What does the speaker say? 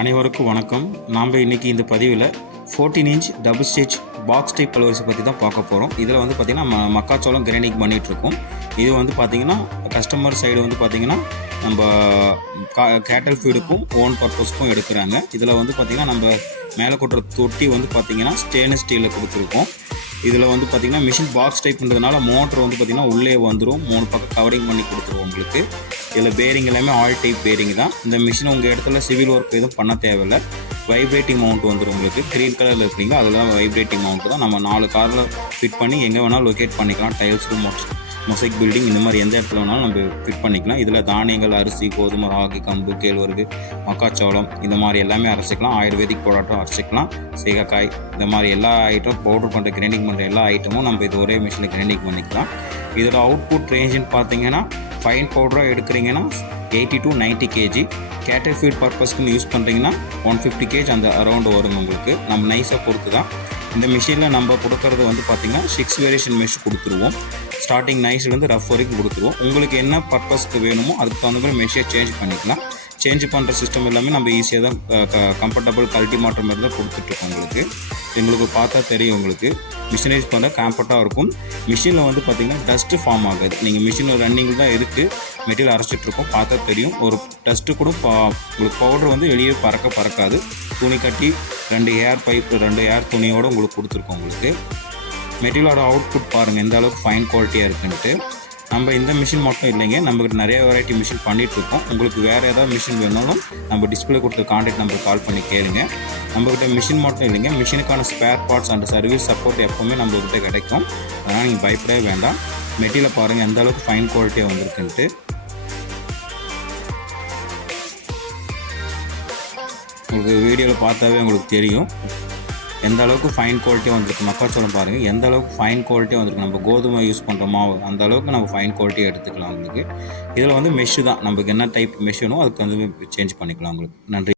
அனைவருக்கும் வணக்கம். நாம் இன்றைக்கி இந்த பதிவில் 14 inch double stitch box type கலவரிசை பற்றி தான் பார்க்க போகிறோம். இதில் வந்து பார்த்திங்கன்னா மக்காச்சோளம் கிரைண்டிங் பண்ணிகிட்ருக்கோம். இது வந்து பார்த்திங்கன்னா கஸ்டமர் சைடு வந்து பார்த்திங்கன்னா நம்ம கேட்டல் ஃபீடுக்கும் ஓன் பர்பஸ்க்கும் எடுக்கிறாங்க. இதில் வந்து பார்த்திங்கன்னா நம்ம மேலே கொட்டுற தொட்டி வந்து பார்த்திங்கன்னா ஸ்டெயின்லெஸ் ஸ்டீலில் கொடுத்துருக்கோம். இதில் வந்து பார்த்திங்கன்னா மிஷின் பாக்ஸ் டைப்ன்றதுனால மோட்ரு வந்து பார்த்திங்கன்னா உள்ளே வந்துடும். 3 பக்கம் கவரிங் பண்ணி கொடுத்துருவோம் உங்களுக்கு. இதில் பேரிங் எல்லாமே ஆல் டைப் பேரிங் தான். இந்த மிஷின் உங்கள் இடத்துல சிவில் ஒர்க் எதுவும் பண்ண தேவையில்லை. வைப்ரேட்டிங் மவுண்ட் வந்துடும் உங்களுக்கு. க்ரீன் கலரில் இருக்கீங்க, அதெல்லாம் வைப்ரேட்டிங் மவுண்ட் தான். நம்ம 4 காரில் ஃபிட் பண்ணி எங்கே வேணாலும் லொக்கேட் பண்ணிக்கலாம். டைல்ஸ், மொசைக் பில்டிங் இந்த மாதிரி எந்த இடத்துல வேணாலும் நம்ம ஃபிட் பண்ணிக்கலாம். இதில் தானியங்கள், அரிசி, கோதுமை, ராகி, கம்பு, கேழ்வரகு, மக்காச்சோளம் இந்த மாதிரி எல்லாமே அரைச்சிக்கலாம். ஆயுர்வேதிக் ப்ராடக்ட்டும் அரைச்சிக்கலாம். சீகக்காய் இந்த மாதிரி எல்லா ஐட்டம் பவுடர் பண்ணுற கிரைண்டிங் பண்ணுற எல்லா ஐட்டமும் நம்ம இது ஒரே மிஷினில் கிரைண்டிங் பண்ணிக்கலாம். இதோட அவுட்புட் ரேஞ்சுன்னு பார்த்தீங்கன்னா ஃபைன் பவுடராக எடுக்கிறீங்கன்னா 80 to 90 kg. கேட்டல் ஃபீட் பர்பஸ்க்குன்னு யூஸ் பண்ணுறீங்கன்னா 150 kg அந்த அரௌண்டு வருங்க உங்களுக்கு. நம்ம நைஸாக பொறுத்து தான். இந்த மிஷினில் நம்ம கொடுக்கறது வந்து பார்த்திங்கன்னா 6 வேரியேஷன் மெஷ் கொடுத்துருவோம். ஸ்டார்டிங் நைஸ்லேருந்து ரஃப் வரைக்கும் கொடுத்துருவோம். உங்களுக்கு என்ன பர்பஸ்க்கு வேணுமோ அதுக்கு தகுந்த மாதிரி மெஷினை சேஞ்ச் பண்ணிக்கலாம். சேஞ்ச் பண்ணுற சிஸ்டம் எல்லாமே நம்ம ஈஸியாக தான் கம்ஃபர்டபுள் கல்ட்டி மாற்ற மாதிரி தான் கொடுத்துட்ருக்கோம் உங்களுக்கு. எங்களுக்கு பார்த்தா தெரியும் உங்களுக்கு. மிஷினைஸ் பண்ண கம்ஃபர்ட்டாக இருக்கும். மிஷினில் வந்து பார்த்திங்கன்னா டஸ்ட்டு ஃபார்ம் ஆகாது. நீங்கள் மிஷினில் ரன்னிங்கில் தான் இருக்குது, மெட்டீரியல் அரைச்சிட்ருக்கோம், பார்த்தா தெரியும். ஒரு டஸ்ட்டு கூட உங்களுக்கு பவுடர் வந்து வெளியே பறக்காது. துணி கட்டி 2 ஏர் பைப்பு 2 ஏர் துணியோடு உங்களுக்கு கொடுத்துருக்கோம் உங்களுக்கு. மெட்டீரியலோட அவுட்புட் பாருங்கள் எந்த அளவுக்கு ஃபைன் குவாலிட்டியாக இருக்குன்ட்டு. நம்ம இந்த மிஷின் மட்டும் இல்லைங்க, நம்மக்கிட்ட நிறைய வெரைட்டி மிஷின் பண்ணிகிட்ருக்கோம். உங்களுக்கு வேறு ஏதாவது மிஷின் வேணாலும் நம்ம டிஸ்பிளே கொடுத்த கான்டாக்ட் நம்பர் கால் பண்ணி கேளுங்க. நம்மக்கிட்ட மிஷின் மட்டும் இல்லைங்க, மிஷினுக்கான spare parts and service support எப்போவுமே நம்மக்கிட்ட கிடைக்கும். அதனால் நீங்கள் பயப்படவே வேண்டாம். மெட்டீரியலை பாருங்கள் எந்த அளவுக்கு ஃபைன் குவாலிட்டியாக வந்திருக்குன்ட்டு. உங்களுக்கு வீடியோவில் பார்த்தாவே உங்களுக்கு தெரியும் எந்த அளவுக்கு ஃபைன் குவாலிட்டியாக வந்திருக்கு. மக்காச்சோளம் பாருங்கள் எந்த அளவுக்கு ஃபைன் குவாலிட்டியாக வந்திருக்கு. நம்ம கோதுமை யூஸ் பண்ணுற மாவு அந்த அளவுக்கு நம்ம ஃபைன் குவாலிட்டியாக எடுத்துக்கலாம் உங்களுக்கு. இதில் வந்து மெஷ்ஷு தான், நமக்கு என்ன டைப் மெஷ் வேணும் அதுக்கு வந்து சேஞ்ச் பண்ணிக்கலாம் உங்களுக்கு. நன்றி.